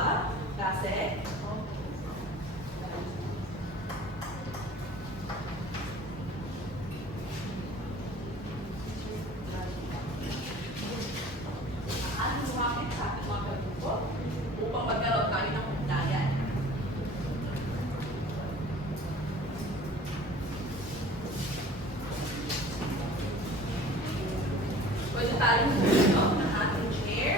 ba? Klase? Ang sumapit sa ating mga kagrupo upang magkaroon tayo ng ugnayan. Pwede tayong bumulong ng ating chair.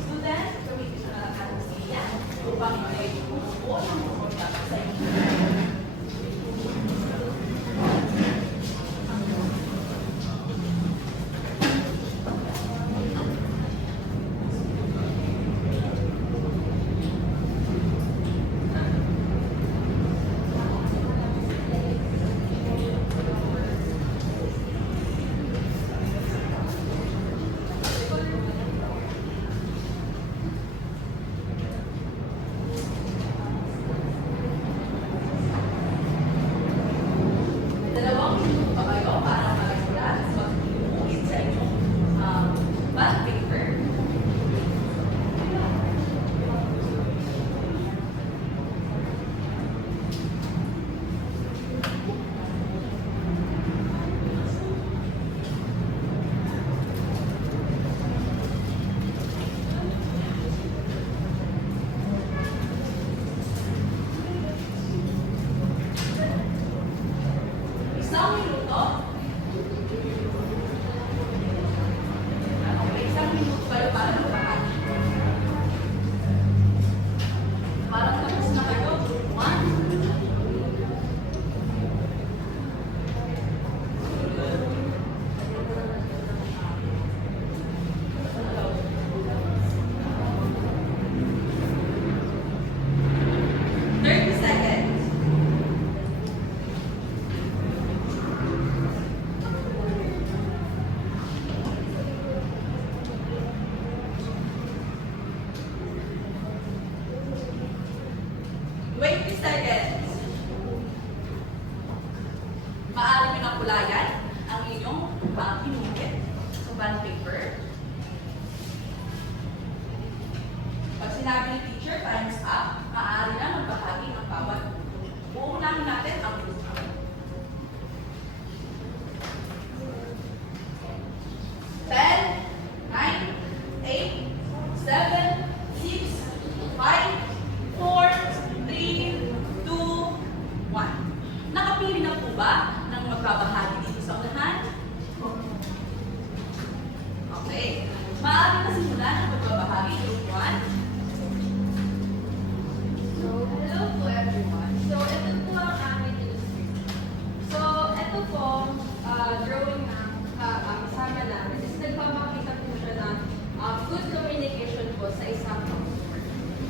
Students, gamitin na lang ating silya upang i-play po ng komportable sa inyo. Dalawang minuto pa kayo para magsulat at mag-iulit sa inyong bond paper. Isang minuto. Okay, isang minuto kayo para magbahagi. Parang tapos na kayo. 30 seconds. Wait 20 seconds. Maaari nyo ng kulayan ang inyong inulit sa bond paper. Pag sinabi ni teacher, time's up, maaari na magbahagi ng bawat. Uunahin natin ang group. 10, 9, 8, 7, 6, 5, 4, 3, 2, 1. Nakapili na po ba ng magbabahagi dito sa unahan? Okay. Maaari na simulan ang magbabahagi. Group 1. So, hello po everyone. So, ito po ang aming illustration. So, ito po, drawing na kasama namin is nagpapakita po siya ng good communication po sa isang household.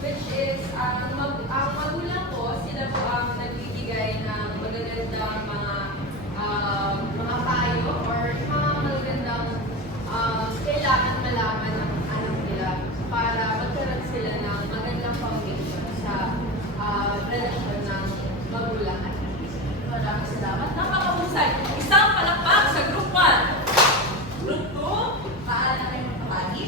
Which is, ang magulang po, sila po ang nagbibigay ng magagandang mga payo or mga magagandang kailangan malaman ng anak nila para magkaroon sila ng magandang foundation sa relasyon ng magulang at anak. Maraming salamat. Napakahusay. Isang palakpak sa Group 1. Group 2, maaari na kayong magbahagi.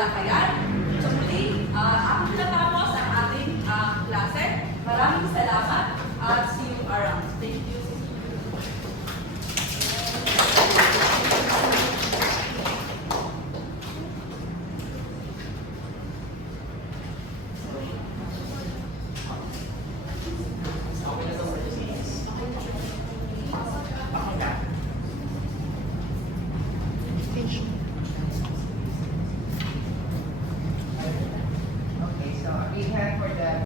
talakayan